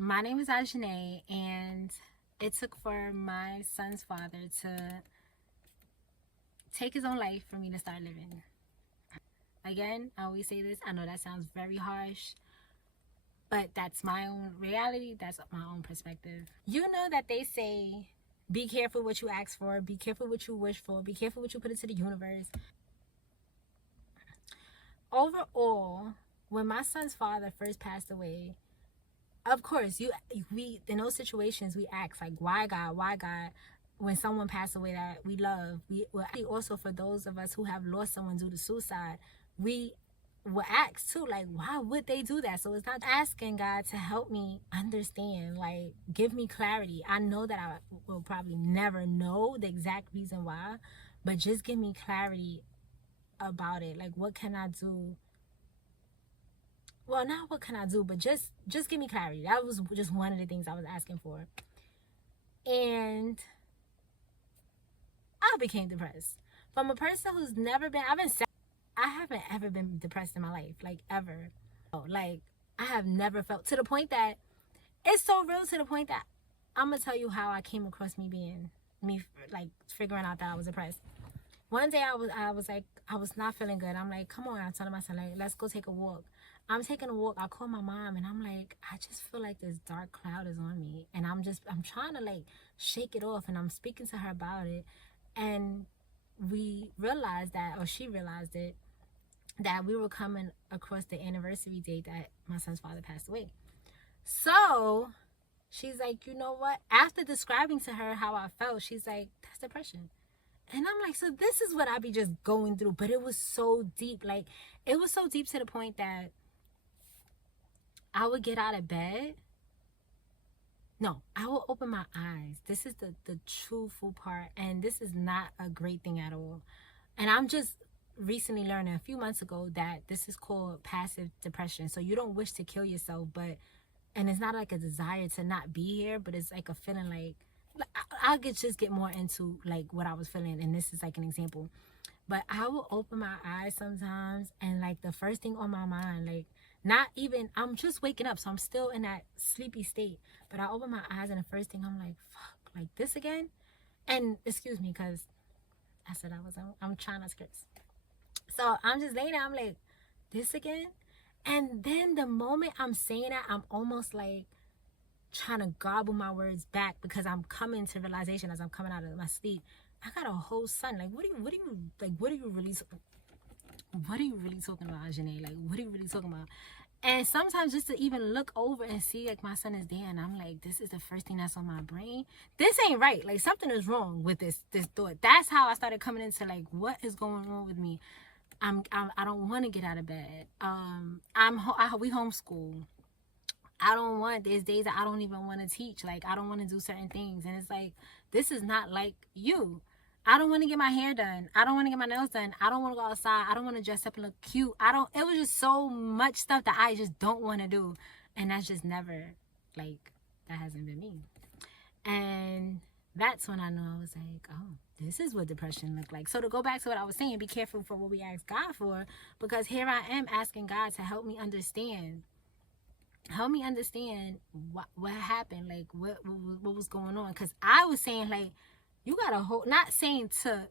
My name is Aunjahne, and it took for my son's father to take his own life for me to start living. Again, I always say this. I know that sounds very harsh, but that's my own reality. That's my own perspective. You know that they say, be careful what you ask for, be careful what you wish for, be careful what you put into the universe. Overall, when my son's father first passed away, of course, we in those situations we ask like, why God? When someone passed away that we love, we well, also for those of us who have lost someone due to suicide, we will ask too, like, why would they do that? So it's not asking God to help me understand, like, give me clarity. I know that I will probably never know the exact reason why, but just give me clarity about it. Like, what can I do? Well, not what can I do, but just give me clarity. That was just one of the things I was asking for. And I became depressed. From a person who's never been, I haven't ever been depressed in my life, like ever. Like, I have never felt, to the point that it's so real, to the point that I'm gonna tell you how I came across me like figuring out that I was depressed. One day I was not feeling good. I'm like, come on, I'm telling my son, like, let's go take a walk. I'm taking a walk. I call my mom and I'm like, I just feel like this dark cloud is on me. And I'm trying to like shake it off, and I'm speaking to her about it. And we realized that, or she realized it, that we were coming across the anniversary date that my son's father passed away. So she's like, you know what? After describing to her how I felt, she's like, that's depression. And I'm like, so this is what I be just going through. But it was so deep. Like, it was so deep to the point that I would get out of bed. No, I will open my eyes. This is the truthful part. And this is not a great thing at all. And I'm just recently learning a few months ago that this is called passive depression. So you don't wish to kill yourself, but, and it's not like a desire to not be here, but it's like a feeling like, I'll just get more into like what I was feeling. And this is like an example. But I will open my eyes sometimes, and like the first thing on my mind, like, not even, I'm just waking up, so I'm still in that sleepy state. But I open my eyes, and the first thing I'm like, fuck, like this again? And excuse me, because I said I'm trying to curse. So I'm just laying there, I'm like, this again? And then the moment I'm saying that, I'm almost like trying to gobble my words back, because I'm coming to realization as I'm coming out of my sleep. I got a whole son. Like, what are you really talking about, Aunjahne? Like, what are you really talking about? And sometimes just to even look over and see like my son is there, and I'm like, this is the first thing that's on my brain. This ain't right. Like, something is wrong with this thought. That's how I started coming into like, what is going on with me? I don't want to get out of bed. We homeschool. I don't want, there's days that I don't even want to teach. Like, I don't want to do certain things. And it's like, this is not like you. I don't want to get my hair done. I don't want to get my nails done. I don't want to go outside. I don't want to dress up and look cute. It was just so much stuff that I just don't want to do. And that's just never, like, that hasn't been me. And that's when I know, I was like, oh, this is what depression looked like. So to go back to what I was saying, be careful for what we ask God for, because here I am asking God to help me understand what happened, like what was going on. Because I was saying, like, you gotta hold, not saying to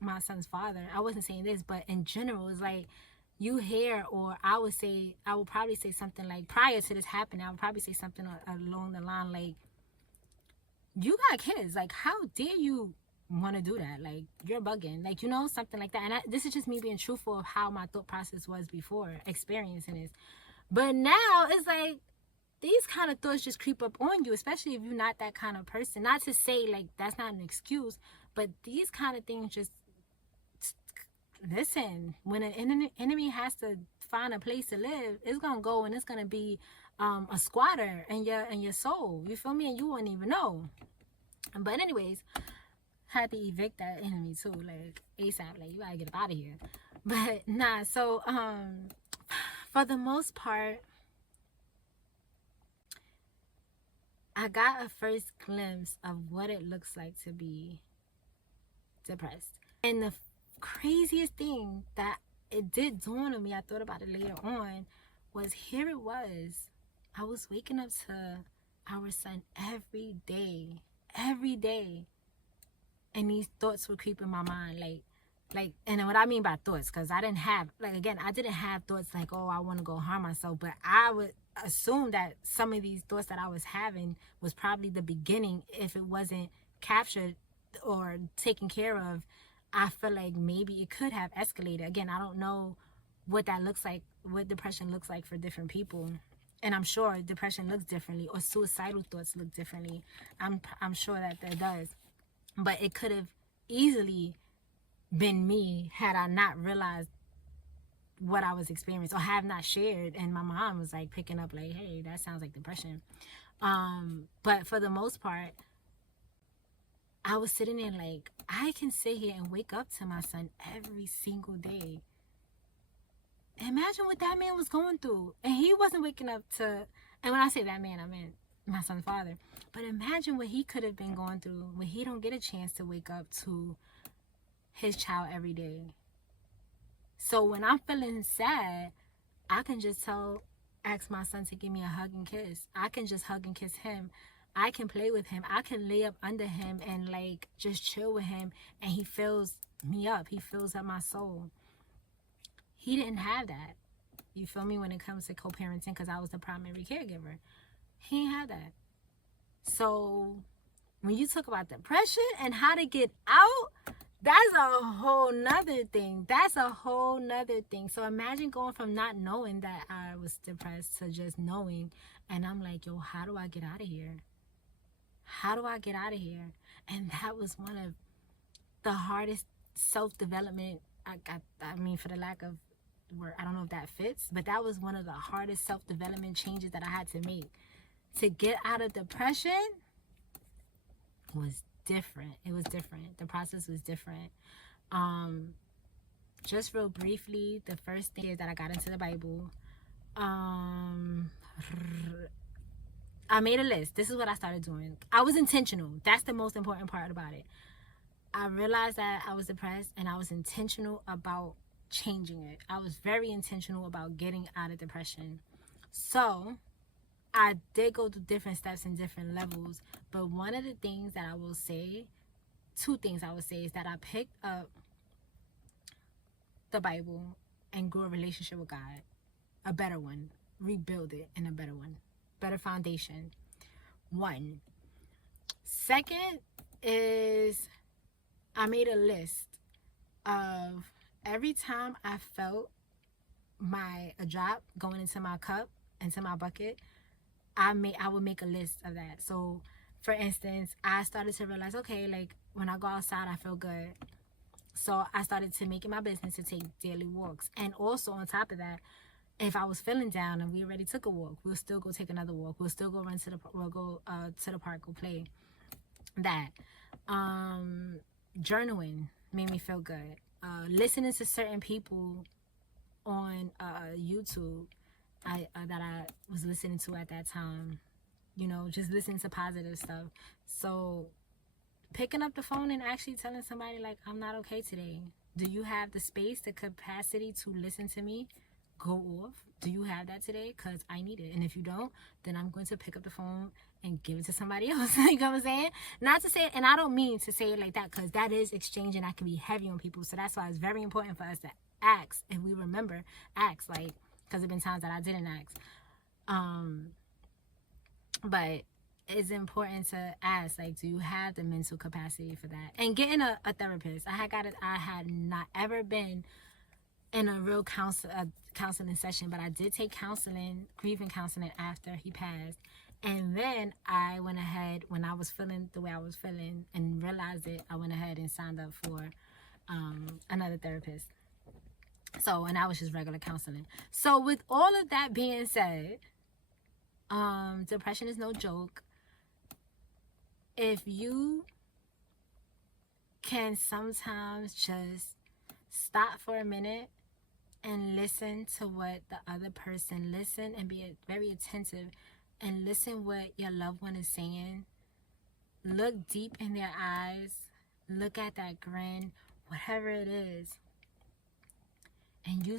my son's father, I wasn't saying this, but in general, it's like, you hear, or I would probably say something like, prior to this happening, I would probably say something along the line like, you got kids, like, how dare you want to do that? Like, you're bugging, like, something like that. And this is just me being truthful of how my thought process was before experiencing this. But now it's like, these kind of thoughts just creep up on you, especially if you're not that kind of person. Not to say like that's not an excuse, but these kind of things just, listen, when an enemy has to find a place to live, it's gonna go, and it's gonna be a squatter in your soul. You feel me? And you wouldn't even know. But anyways, had to evict that enemy too, like ASAP. Like, you gotta get up out of here. But nah, so for the most part, I got a first glimpse of what it looks like to be depressed. And the craziest thing that it did dawn on me, I thought about it later on, was here it was. I was waking up to our son every day. And these thoughts were creeping my mind, and what I mean by thoughts, because I didn't have, I didn't have thoughts like, oh, I want to go harm myself, but I would assume that some of these thoughts that I was having was probably the beginning. If it wasn't captured or taken care of, I feel like maybe it could have escalated. Again, I don't know what that looks like, what depression looks like for different people. And I'm sure depression looks differently, or suicidal thoughts look differently. I'm sure that does. But it could have easily been me had I not realized what I was experiencing, or have not shared. And my mom was like picking up like, hey, that sounds like depression. But for the most part, I was sitting there like, I can sit here and wake up to my son every single day. Imagine what that man was going through. And he wasn't waking up to, and when I say that man, I mean my son's father. But imagine what he could have been going through when he don't get a chance to wake up to his child every day. So when I'm feeling sad, I can just ask my son to give me a hug and kiss. I can just hug and kiss him. I can play with him. I can lay up under him and like just chill with him, and he fills me up. He fills up my soul. He didn't have that. You feel me? When it comes to co-parenting, because I was the primary caregiver. He didn't have that. So when you talk about depression and how to get out, that's a whole nother thing. That's a whole nother thing. So imagine going from not knowing that I was depressed to just knowing. And I'm like, yo, how do I get out of here? How do I get out of here? And that was one of the hardest self-development. I mean, for the lack of word, I don't know if that fits, but that was one of the hardest self-development changes that I had to make. To get out of depression was different. It was different. The process was different. Just real briefly, the first thing is that I got into the Bible. I made a list. This is what I started doing. I was intentional. That's the most important part about it. I realized that I was depressed, and I was intentional about changing it. I was very intentional about getting out of depression. So I did go through different steps and different levels, but one of the things that I will say, two things I would say, is that I picked up the Bible and grew a relationship with God, a better one, rebuild it in a better one, better foundation. One. Second is I made a list of every time I felt a drop going into my cup, into my bucket, I would make a list of that. So for instance, I started to realize, okay, like when I go outside, I feel good. So I started to make it my business to take daily walks. And also on top of that, if I was feeling down and we already took a walk, we'll still go take another walk. We'll still go run to the park, go play. That journaling made me feel good. Listening to certain people on YouTube that I was listening to at that time, just listening to positive stuff. So picking up the phone and actually telling somebody like, I'm not okay today. Do you have the space, the capacity to listen to me? Go off. Do you have that today? Because I need it. And if you don't, then I'm going to pick up the phone and give it to somebody else. You know what I'm saying? Not to say it, and I don't mean to say it like that, because that is exchanging. That can be heavy on people. So that's why it's very important for us to ask. If we remember, ask. Like, because there have been times that I didn't ask. But it's important to ask, like, do you have the mental capacity for that? And getting a therapist. I had not ever been in a real counseling session, but I did take grieving counseling after he passed. And then I went ahead, when I was feeling the way I was feeling and realized it, I went ahead and signed up for another therapist. So, and that was just regular counseling. So with all of that being said, depression is no joke. If you can sometimes just stop for a minute and listen to what the other person, listen and be very attentive and listen what your loved one is saying. Look deep in their eyes, look at that grin, whatever it is, and you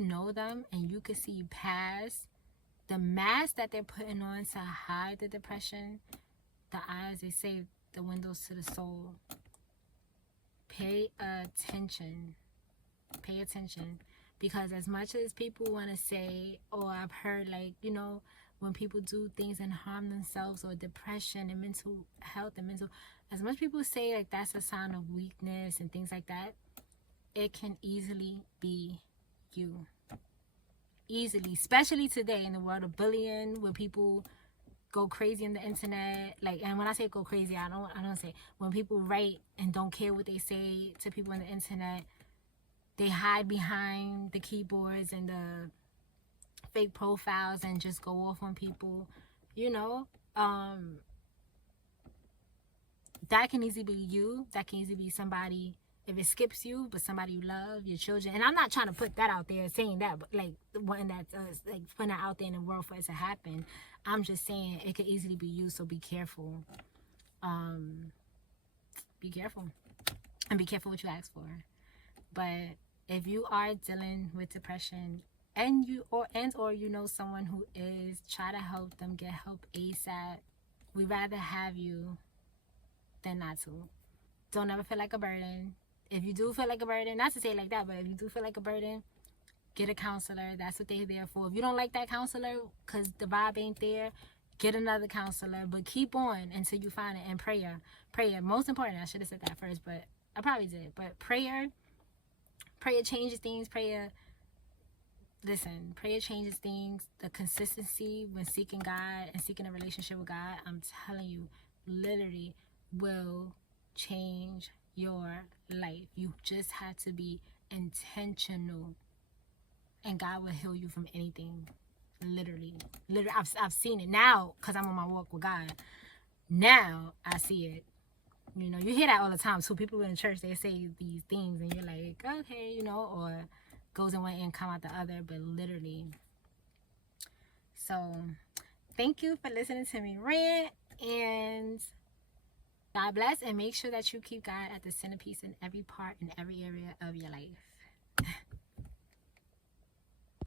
know them, and you can see past the mask that they're putting on to hide the depression, the eyes, they say the windows to the soul. Pay attention. Pay attention. Because as much as people want to say, oh, I've heard, like, you know, when people do things and harm themselves, or depression and mental health and mental, as much people say like that's a sign of weakness and things like that, it can easily be you. Easily, especially today in the world of bullying, where people go crazy on the internet. Like, and when I say go crazy, I don't say when people write and don't care what they say to people on the internet. They hide behind the keyboards and the fake profiles and just go off on people, you know. That can easily be you. That can easily be somebody, if it skips you, but somebody you love, your children. And I'm not trying to put that out there saying that, but like one that's like putting that out there in the world for it to happen. I'm just saying it could easily be you, so be careful. Be careful. And be careful what you ask for. But if you are dealing with depression and you know someone who is, try to help them get help ASAP. We'd rather have you than not to. Don't ever feel like a burden. If you do feel like a burden, not to say it like that, but if you do feel like a burden, get a counselor. That's what they're there for. If you don't like that counselor because the vibe ain't there, get another counselor. But keep on until you find it. And prayer. Most important. I should have said that first, but I probably did. But prayer changes things. Prayer changes things. The consistency when seeking God and seeking a relationship with God, I'm telling you, literally will change your life. You just have to be intentional, and God will heal you from anything. Literally, I've seen it now because I'm on my walk with God. Now I see it. You know, you hear that all the time. So people in the church, they say these things, and you're like, okay, you know, or goes in one ear and come out the other. But literally. So thank you for listening to me rant, and God bless, and make sure that you keep God at the centerpiece in every part, in every area of your life.